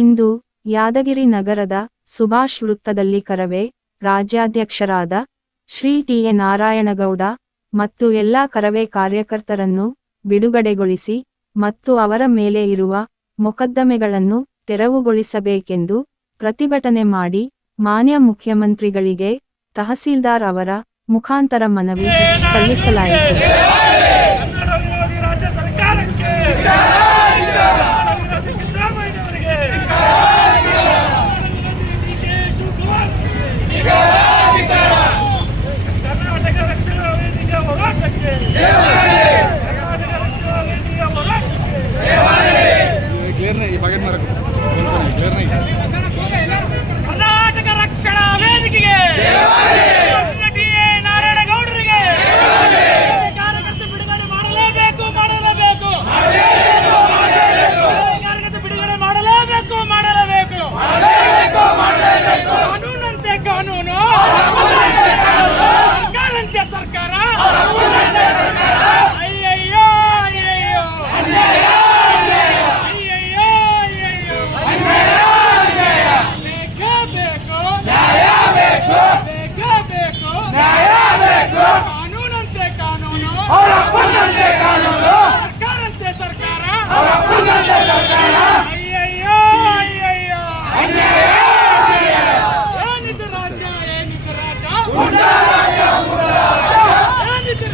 ಇಂದು ಯಾದಗಿರಿ ನಗರದ ಸುಭಾಷ್ ವೃತ್ತದಲ್ಲಿ ಕರವೇ ರಾಜ್ಯಾಧ್ಯಕ್ಷರಾದ ಶ್ರೀ ಟಿ ಎ ನಾರಾಯಣಗೌಡ ಮತ್ತು ಎಲ್ಲಾ ಕರವೇ ಕಾರ್ಯಕರ್ತರನ್ನು ಬಿಡುಗಡೆಗೊಳಿಸಿ ಮತ್ತು ಅವರ ಮೇಲೆ ಇರುವ ಮೊಕದ್ದಮೆಗಳನ್ನು ತೆರವುಗೊಳಿಸಬೇಕೆಂದು ಪ್ರತಿಭಟನೆ ಮಾಡಿ ಮಾನ್ಯ ಮುಖ್ಯಮಂತ್ರಿಗಳಿಗೆ ತಹಸೀಲ್ದಾರ್ ಅವರ ಮುಖಾಂತರ ಮನವಿ ಸಲ್ಲಿಸಲಾಯಿತು.